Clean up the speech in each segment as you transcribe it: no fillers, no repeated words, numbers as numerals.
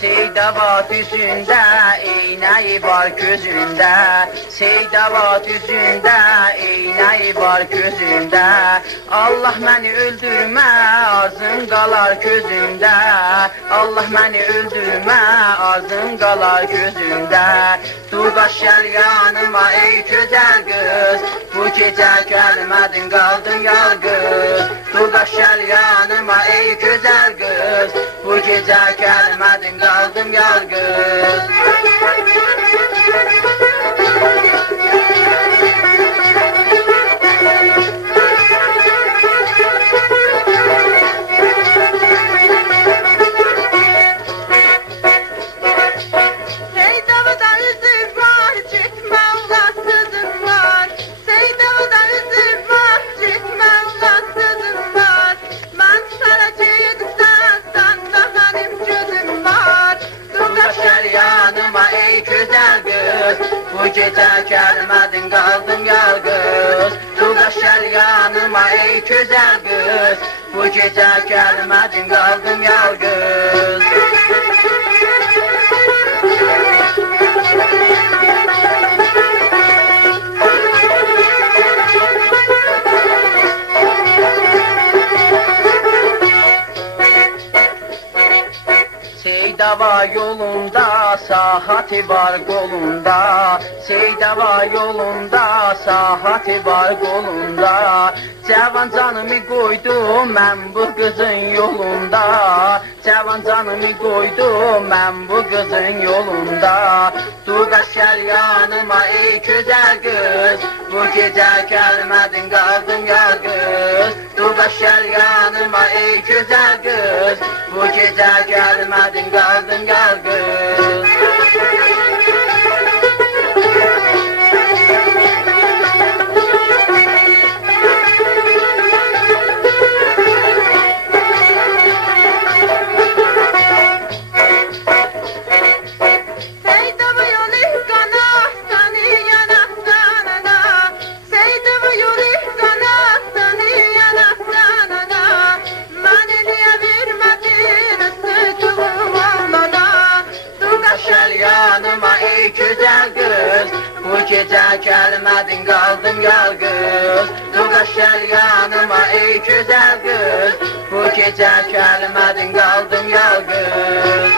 Seydavat yüzünde, iğneyi var gözünde. Seydavat yüzünde, iğneyi var gözünde. Allah beni öldürme, arzum qalar gözümde. Allah beni öldürme, arzum qalar gözümde. Durqaş gəl yanıma ey güzel kız, bu gece gelmedin kaldın yalqız. Durqaş gəl yanıma ey güzel kız, bu gece gelmedin kaldım yalqız. Bu gece gelmedin kaldım yalqız. Durqaş gəl yanıma ey güzel kız, bu gece gelmedin kaldım yalqız. Seydava yolunda, sahati var kolunda. Seydava yolunda, sahati var kolunda. Cavan canımı koydum ben bu kızın yolunda. Cavan canımı koydum ben bu kızın yolunda. Durqaş gəl yanıma ey güzel kız, bu gece gelmedin kaldın yalqız. Durqaş gəl yanıma ey güzel kız, bu gece gelmedin kaldın yalqız. Güzel kız, bu gece gelmedin kaldım yalqız. Durqaş gəl yanıma ey güzel kız, bu gece gelmedin kaldım yalqız.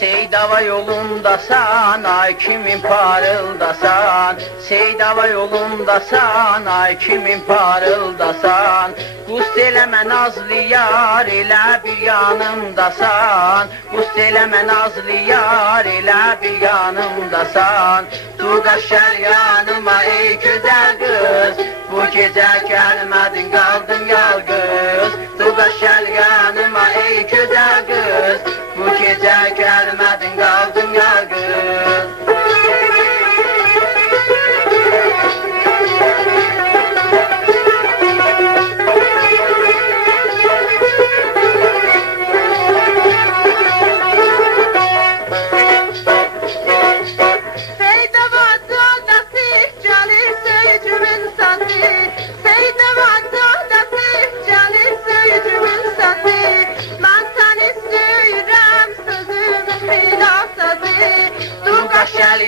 Seydava yolundasan, ay kimin parıldasan. Seydava yolundasan, ay kimin parıldasan. Qust eləmə nazlı yar, elə bir yanımdasan. Qust eləmə nazlı yar, elə bir yanımdasan. Durqaş gəl yanıma ey güzel kız, bu gece gelmedin kaldın yalqız. Durqaş gəl yanıma ey güzel kız, bu gece gelmedin kaldım yalqız.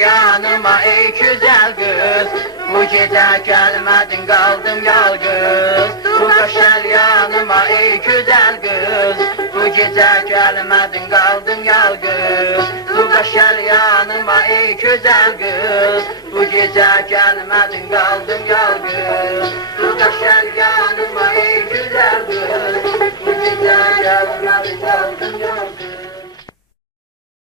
Yanıma ey güzel kız, bu gece gelmedin kaldım yalqız. Durqaş gəl yanıma ey güzel kız, bu gece gelmedin kaldım yalqız. Durqaş gəl yanıma ey güzel kız, bu gece gelmedin kaldım yalqız. Durqaş gəl yanıma ey güzel kız, bu gece gelmedin kaldım yalqız.